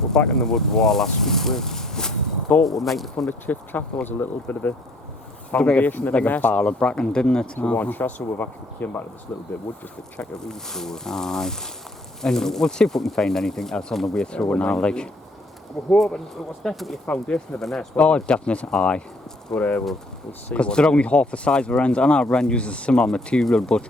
We're back in the wood war last week. We thought we might have found a chiff trap. There was a little bit of a foundation of a like nest. a pile of bracken, didn't it? So one shot, so we've actually came back to this little bit of wood just to check it really. So Aye. And we'll see if we can find anything else on the way through now, like. We're hoping it was definitely a foundation of a nest. Oh, definitely, aye. But we'll see. Because they're only half the size of the wrens. I know wren uses similar material, but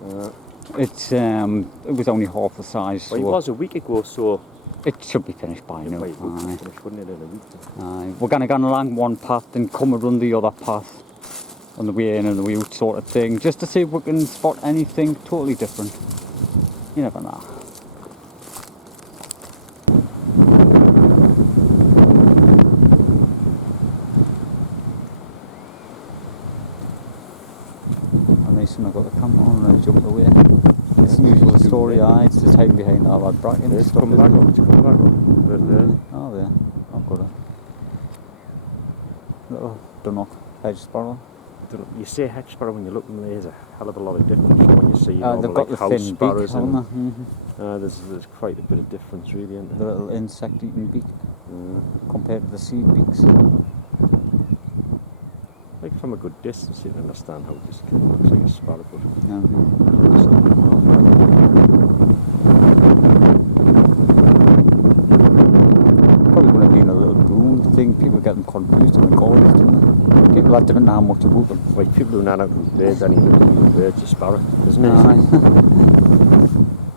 it's it was only half the size. Well, it was a week ago, so it should be finished by now. It would be finished, wouldn't it, in a week? Aye. We're going to go along one path and come around the other path on the way in and the way out sort of thing, just to see if we can spot anything totally different. You never know. And I've got the camera on and jumped away. It's the usual story, it's just hiding behind all that bracken and stuff. Come back up. Oh, there. I've got a little Dunnock hedge sparrow. You say hedge sparrow when you look at them, there's a hell of a lot of difference from when you see they've got the house thin sparrows. Beak, haven't they? There's quite a bit of difference, really, isn't there? The little insect-eating beak compared to the seed beaks. Like from a good distance, you can understand how it just looks like a sparrow. But probably would have been a little boom thing. People get them confused with gulls, didn't they? People that didn't know much about them. Like people who know about birds, any little bird's a sparrow, isn't it?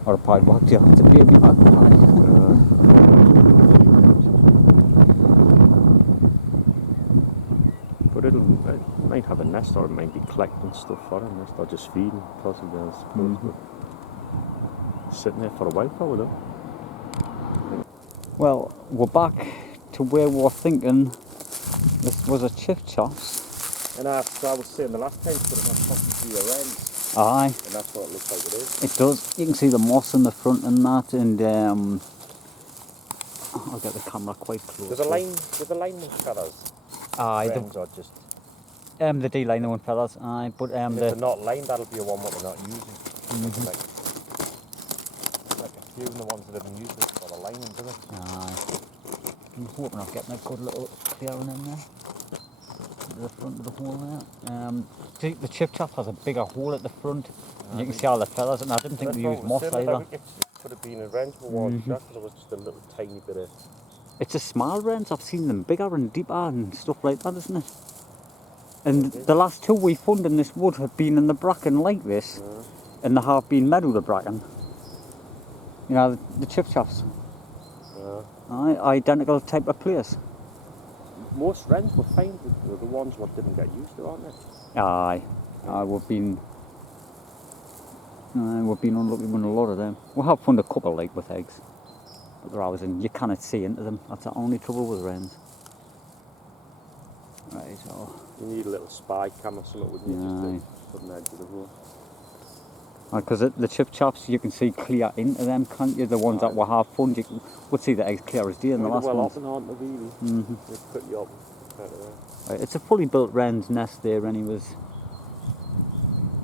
Or a pied wagtail. It's a baby magpie. But it might have a nest, or it might be collecting stuff for a nest, or just feeding, possibly, I suppose. But sitting there for a while, probably, though. Well, we're back to where we were thinking this was a chiff chops. And I was saying the last time, but it was possibly a wren. Aye. And that's what it looks like it is. It does. You can see the moss in the front and that, and I'll get the camera quite close. There's a line with feathers. Aye, or just the D-liner one feathers. Aye, but if they're not lined, that'll be a one what we're not using. Like a few of the ones that have been used for the lining, doesn't it? Aye. I'm hoping I'm getting a good little clearing in there. The front of the hole there. See, the chiff chop has a bigger hole at the front, and you can see all the feathers. And I didn't think they used moss either. It could have been a wren for one shot, because it was just a little tiny bit of. It's a small wrens. I've seen them bigger and deeper and stuff like that, isn't it? And the last two we found in this wood have been in the bracken like this, and they have been meadow the bracken. You know, the chiff chops. Identical type of place. Most wrens were fine, the ones what didn't get used to, aren't they? Aye. We've been unlucky with a lot of them. We have found a couple like with eggs. But they're always in, you cannot see into them. That's the only trouble with wrens. Right, so. You need a little spy cam or something, wouldn't you? Just to put an edge of the hole. Because the chiff chops, you can see clear into them, can't you? The ones that we have found, you would see the eggs clear as day in the last well ones. open, aren't they, really? They're pretty open. Right, it's a fully built wren's nest there anyways.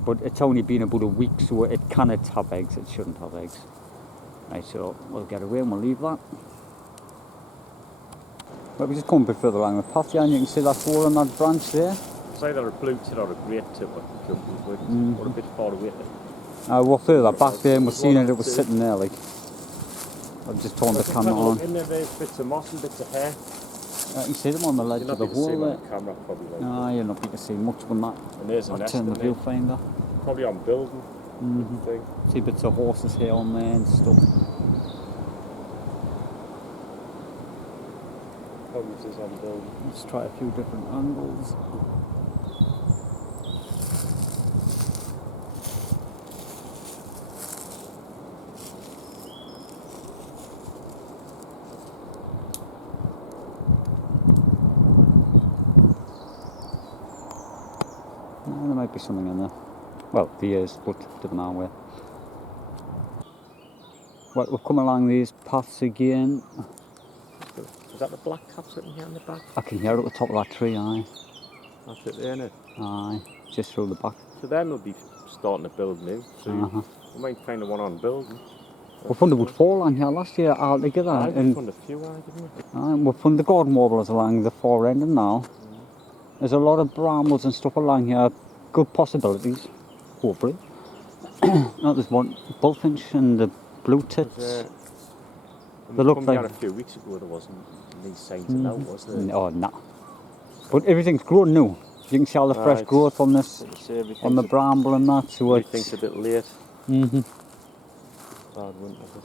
But it's only been about a week, so it cannot have eggs, it shouldn't have eggs. Right, so we'll get away and we'll leave that. But we just come a bit further along the path here, and you can see that hole on that branch there. It's either a blue tit or a great tit, or a bit far away. We're further back there and we've seen it was sitting there, like. I've just turned the camera on. In there's bits of moss and bits of hair. You see them on the ledge of the hole there. Camera, probably, No, you're not going to see much from that. And there's a I'll nest turn the in there. viewfinder. Probably on building. See bits of horses here on there and stuff. Probably is on building. Let's try a few different angles. There might be something in there. Well, there is, but don't know where. Right, we'll come along these paths again. Is that the black cap sitting here in the back? I can hear it at the top of that tree, aye. That's it there, isn't it? Aye, just through the back. So then we'll be starting to build new. So we might find the one on building. We found a wood fall on here last year altogether, I and found a few, didn't we found the garden warblers along the far end, and now there's a lot of brambles and stuff along here. Good possibilities, hopefully. Now there's one bullfinch and the blue tits. When They we look come like- here a few weeks ago, there wasn't these signs of now, was there? Oh, nah. But everything's growing new. You can see all the fresh it's- growth on this, Like I say, on the bramble and that. So everything's it's a bit late. Mhm. Bad winter, but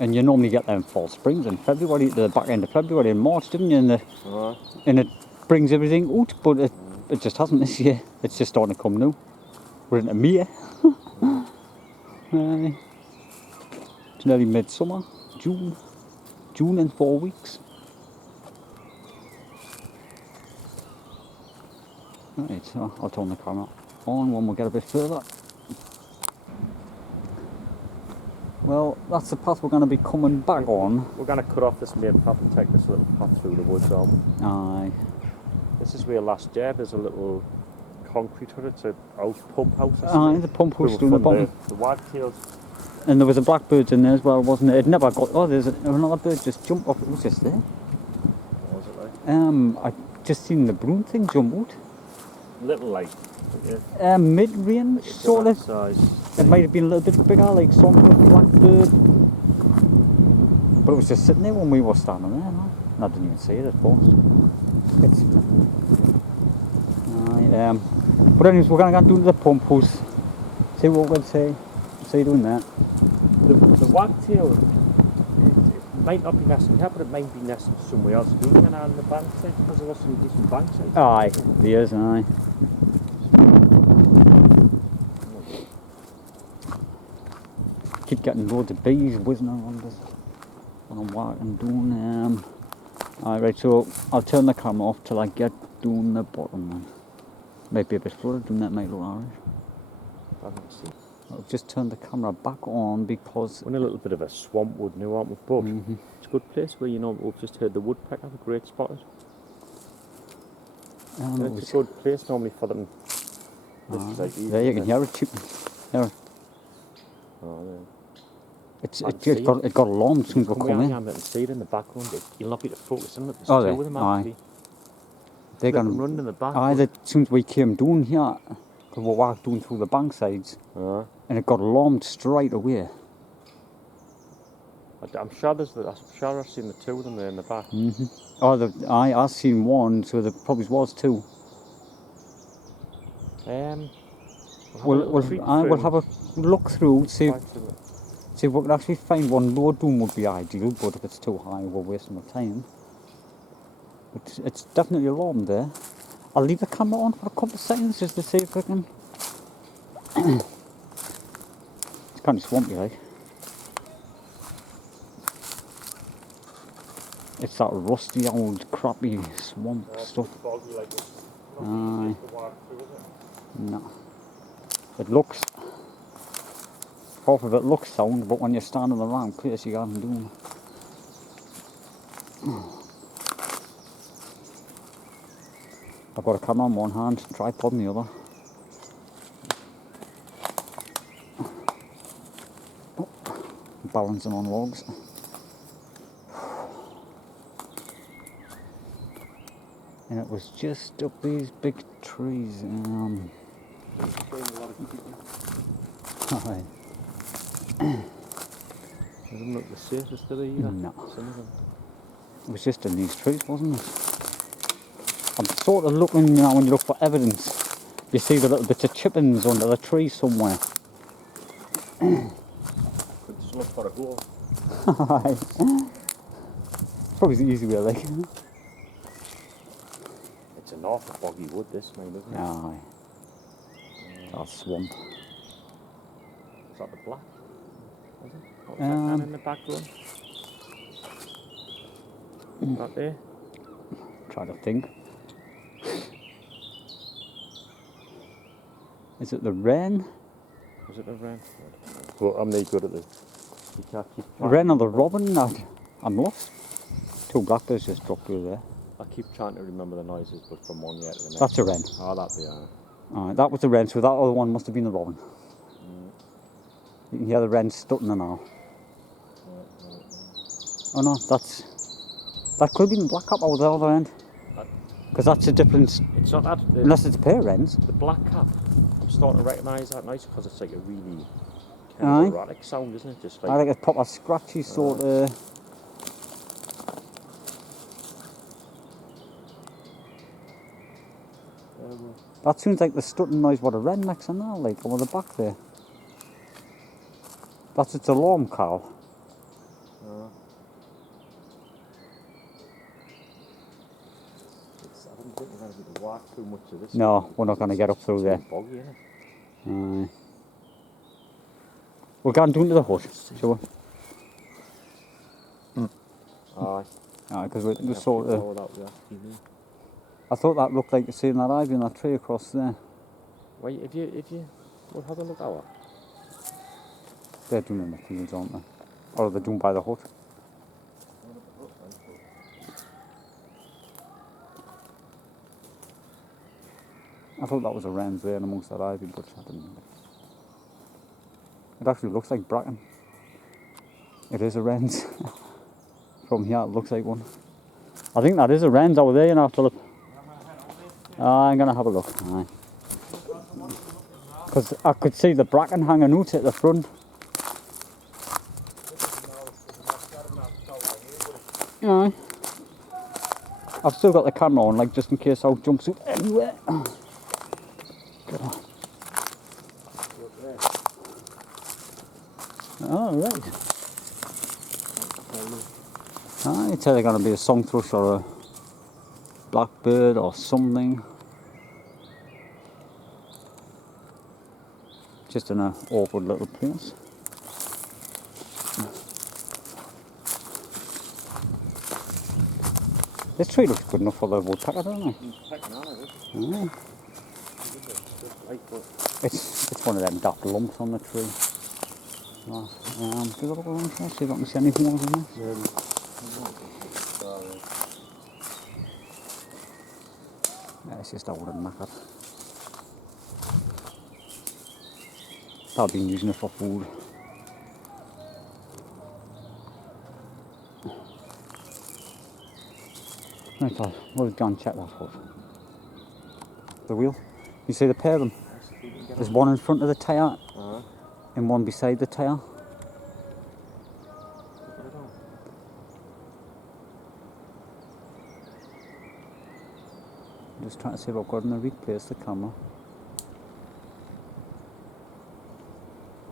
And you normally get them fall springs in February, the back end of February and March, didn't you? And it brings everything out, but it just hasn't this year. It's just starting to come now. We're into May. It's nearly midsummer, June. June in 4 weeks. Right, so I'll turn the camera on when we get a bit further. Well, that's the path we're going to be coming back on. we're going to cut off this main path and take this little path through the woods. Aye. This is where last year there's a little concrete hut. It's an old pump house. Aye, the pump house down the bottom. The wagtails. And there was a blackbird in there as well, wasn't it? It never got. Oh, there's another bird just jumped off. It was just there. What was it like? I just seen the broom thing jump out. Little light. Yeah. Mid-range, sort of. Size. It might have been a little bit bigger, like some sort of blackbird. But it was just sitting there when we were standing there. No? And I didn't even see it at first. But anyways, we're going to go to the pump house. See what we'll say. See doing that. The wagtail, it might not be nesting here, but it might be nesting somewhere else. Do you think on the bank side? Because there was some decent bank sides. Aye, there is, aye. Keep getting loads of bees whizzing around us when I'm walking down. Alright, so I'll turn the camera off till I get down the bottom then. Might be a bit flooded, doing that might look alright. I haven't seen. I'll just turn the camera back on because... We're in a little bit of a swamp wood now, aren't we? But it's a good place where, you know, we've just heard the woodpecker, the great spotters. It's a good place normally for them. There you can hear it chipping. Hear it. Oh, yeah. It got alarmed as soon as we come in. I'm letting see it in the background. You'll not be able to focus on it. There's Oh, two they? of them Aye. actually. They're Let them going run in the back. Aye, as soon as we came down here, because we walked down through the bank sides, and it got alarmed straight away. I'm sure I've seen the two of them there in the back. Oh, I've seen one, so there probably was two. We'll have a look through, see if we can actually find one. Low doom would be ideal, but if it's too high, we're wasting our time. But it's definitely alarmed there. I'll leave the camera on for a couple of seconds just to see if I can. It's kind of swampy, like. It's that rusty old crappy swamp stuff. Aye. No. It looks, half of it looks sound, but when you're standing in the wrong place, you can't do it. I've got a camera in one hand, tripod in the other. Balancing on logs. And it was just up these big trees. Aye. Doesn't look the safest, do they, either? No. Some of them. It was just in these trees, wasn't it? I'm sort of looking, you know, when you look for evidence, you see the little bits of chippings under the tree somewhere. Could just look for a hole. Aye. Probably the easy way, like. It's an awful boggy wood, this, mate, isn't it? Aye. That swamp. Is that the black? Is it? What was that down in the background? That there? Try to think. Is it the wren? Was it the wren? Well, I'm not good at this. You can't keep The wren or the robin? I'm lost. Two blackbirds just dropped through there. I keep trying to remember the noises, but from one year to the next. That's a wren. Oh, that they are. Alright, that was the wren, so that other one must have been the robin. You can hear the wren stutting now. Oh no, that could be the black cap over the other end. Because that's a different, It's not that. unless it's a pair of wrens. The black cap. I'm starting to recognise that now because it's like a really kind of erratic sound, isn't it? Just like. I like a proper scratchy sort of. That sounds like the stutting noise what a wren makes on there, like over the back there. That's its alarm call. I don't think we're going to be to walk too much of this. No, we're not going to get up through there. Boggy, isn't it? We're going down to the hut, shall we? Aye. Because we sort of. Follow that with that, you know. I thought that looked like the same that ivy in that tree across there. Wait, if you, well, have a look out. They're doing in the fields, aren't they? Or are they doing by the hut? I thought that was a wren's there amongst that ivy, but I didn't. It actually looks like bracken. It is a wren's. From here it looks like one. I think that is a wren's over there, you know, Philip. I'm going to have a look. Aye. Because I could see the bracken hanging out at the front. Aye. I've still got the camera on, like, just in case I'll jump out anywhere. Oh, right. It's either going to be a song thrush or a blackbird or something. Just in an awkward little place. This tree looks good enough for the woodpecker, doesn't it? Yeah. It's one of them dark lumps on the tree. Give a look around here, see if I can see any horns in there. Yeah, it's just a wooden knacker. I've been using it for food. Right, we'll go and check that out. The wheel. You see the pair of them? There's one in front of the tyre and one beside the tyre. I'm just trying to see if I've got to replace the camera.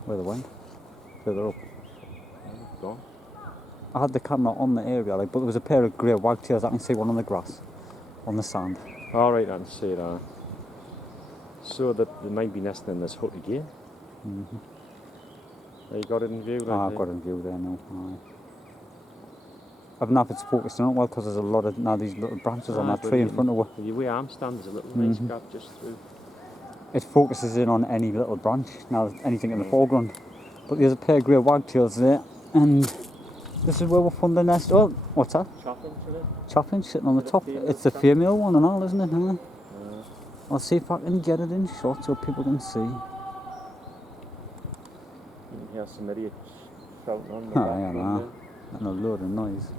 Where they went? Further up. Gone. I had the camera on the area, like, but there was a pair of grey wagtails. I can see one on the grass, on the sand. All right, I can see that. So that they might be nesting in this hut again. You got it in view? I've got it in view there now. I don't know if it's focusing on it well because there's a lot of these little branches on that tree in front of it. The way arm stand, there's a little nice gap just through. It focuses in on any little branch, now anything in the foreground. But there's a pair of grey wagtails there, and this is where we found the nest. Oh, what's that? Chaffinch sitting on the top. It's the female one and all, isn't it? Huh? I'll see if I can get it in shot so people can see. You can hear some idiots shouting on the background. And a load of noise.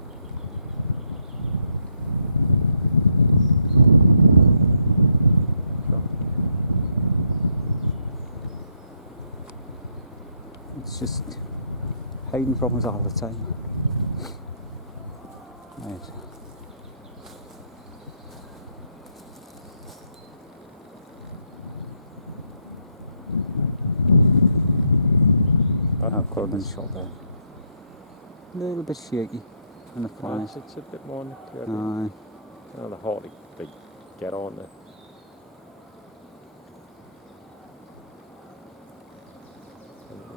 It's just hiding from us all the time. Right. I've got it in shot there. A little bit shaky and the flies. It's a bit more clear. Aye. They're hard to get on there.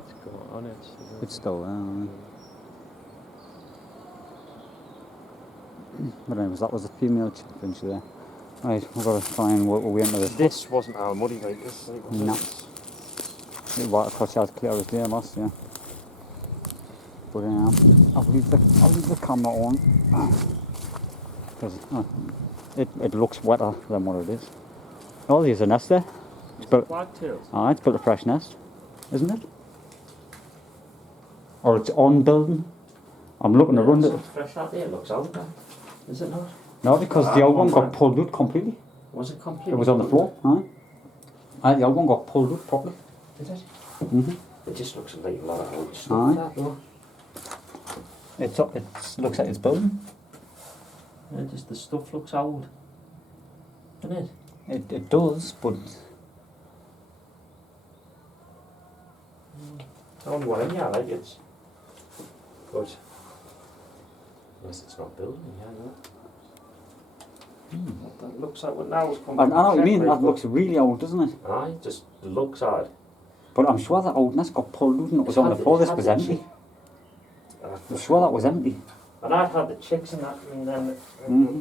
It's got on it. It's still there. But anyways, that was a female chaffinch there. Right, we've got to try and work our way into this. This wasn't our muddy like this. No. It right across as clear as day last year. But I'll leave the camera on because it looks wetter than what it is. Oh, there's a nest there. It's built it's built a fresh nest, isn't it? Or it's on building. I'm looking around it. It's fresh out there, it looks old, that. Is it not? No, because the old one got pulled out completely. Was it complete? It was on the floor. Aye, the old one got pulled out properly. Did it? Mm-hmm. It just looks like a lot of old Aye. stuff, that, though. It looks like it's building. Yeah, just the stuff looks old. Doesn't it? It does, but I don't want any, I like it. But, unless it's not building, yeah, no. That looks like what now has come I know what you mean. contemporary, That looks really old, doesn't it? but- Aye, just looks odd. But I'm sure that oldness got pulled out and it was on the floor. This was empty. I'm sure that was empty. And I've had the chicks and that, and then... Mm-hmm.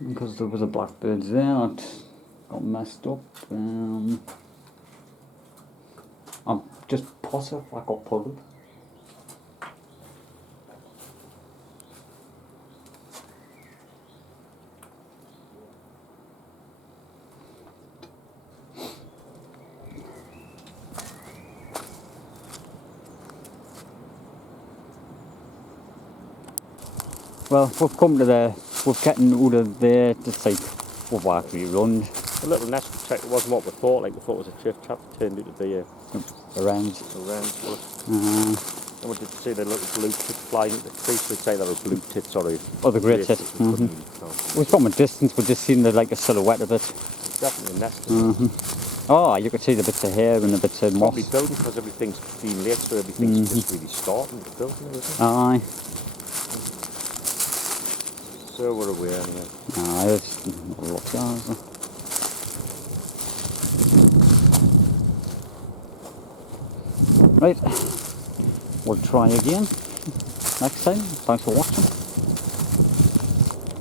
Because there was a blackbird there that got messed up. I'm just positive I got pulled out. Well, we've come to we've gotten out of there, it's like, we've actually run A little nest check, it wasn't what we thought, like we thought it was a chiff trap, it turned out to be a around. wren. But Uh, I wanted to see the little blue tits flying at the trees, we'd say they were blue tits or a... Oh, the great tit. Mm-hmm. We've from a distance, we've just seen like a silhouette of it. It's definitely a nest. Oh, you could see the bits of hair and the bits of moss. Probably building because everything's been late, so everything's just really starting to build now, isn't it? Aye. So we're aware anyway. Aye, it's lots of Right, we'll try again next time. Thanks for watching.